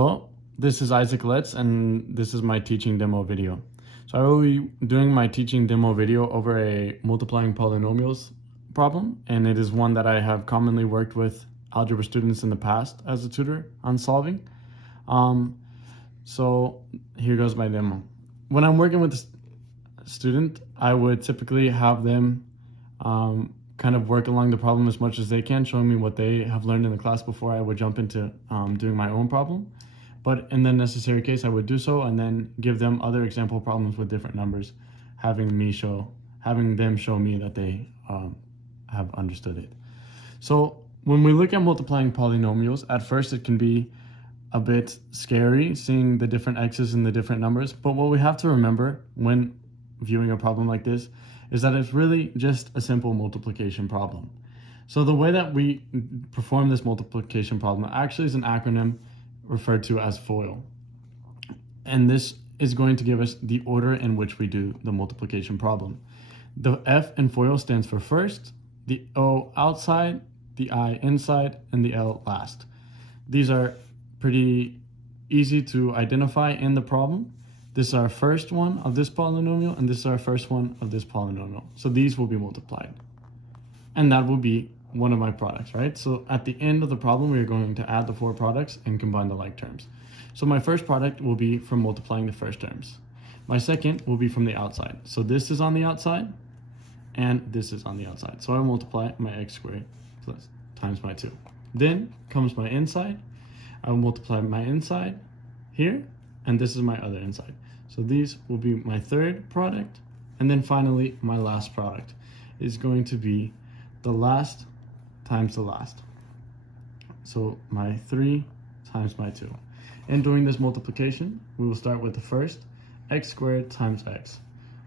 Hello, this is Isaac Letts, and this is my teaching demo video. So I will be doing my teaching demo video over a multiplying polynomials problem, and it is one that I have commonly worked with algebra students in the past as a tutor on solving. So here goes my demo. When I'm working with a student, I would typically have them kind of work along the problem as much as they can, showing me what they have learned in the class before I would jump into doing my own problem. But in the necessary case, I would do so and then give them other example problems with different numbers, having them show me that they have understood it. So when we look at multiplying polynomials, at first it can be a bit scary seeing the different x's and the different numbers. But what we have to remember when viewing a problem like this is that it's really just a simple multiplication problem. So the way that we perform this multiplication problem actually is an acronym referred to as FOIL. And this is going to give us the order in which we do the multiplication problem. The F in FOIL stands for first, the O outside, the I inside, and the L last. These are pretty easy to identify in the problem. This is our first one of this polynomial, and this is our first one of this polynomial. So these will be multiplied. And that will be one of my products, right? So at the end of the problem, we're going to add the four products and combine the like terms. So my first product will be from multiplying the first terms. My second will be from the outside. So this is on the outside, and this is on the outside. So I multiply my x squared plus times my 2. Then comes my inside. I will multiply my inside here, and this is my other inside. So these will be my third product. And then finally, my last product is going to be the last times the last. So my 3 times my 2. And doing this multiplication, we will start with the first, x squared times x.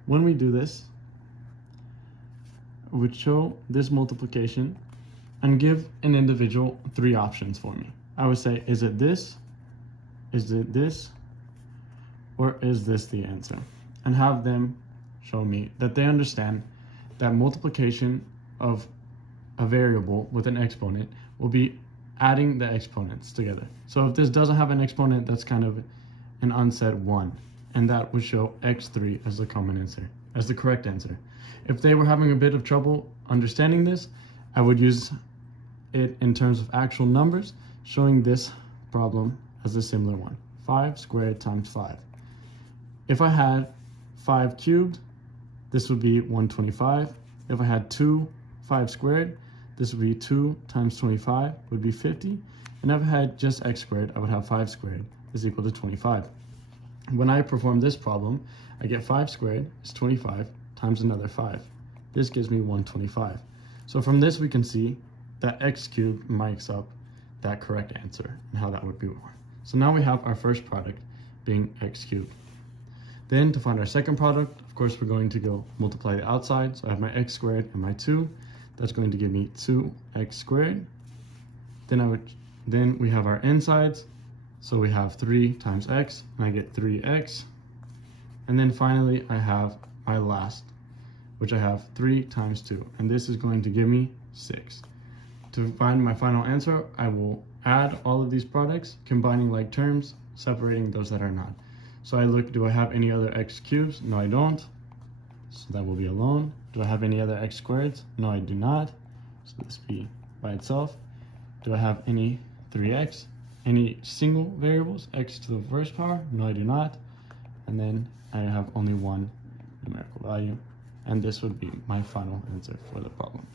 When we do this, we would show this multiplication and give an individual 3 options for me. I would say, is it this, or is this the answer? And have them show me that they understand that multiplication of a variable with an exponent will be adding the exponents together. So if this doesn't have an exponent, that's kind of an unsaid 1, and that would show x3 as the common answer, as the correct answer. If they were having a bit of trouble understanding this, I would use it in terms of actual numbers, showing this problem as a similar one. 5 squared times 5. If I had 5 cubed, this would be 125. If I had 5 squared, this would be 2 times 25 would be 50. And if I had just x squared, I would have 5 squared is equal to 25. When I perform this problem, I get 5 squared is 25 times another 5. This gives me 125. So from this, we can see that x cubed makes up that correct answer and how that would be more. So now we have our first product being x cubed. Then to find our second product, of course, we're going to go multiply the outside. So I have my x squared and my 2. That's going to give me 2x squared. Then we have our insides. So we have 3 times x, and I get 3x. And then finally, I have my last, which I have 3 times 2. And this is going to give me 6. To find my final answer, I will add all of these products, combining like terms, separating those that are not. So I look, do I have any other x cubes? No, I don't. So that will be alone. Do I have any other x squareds? No, I do not. So this will be by itself. Do I have any 3x? Any single variables? X to the first power? No, I do not. And then I have only one numerical value. And this would be my final answer for the problem.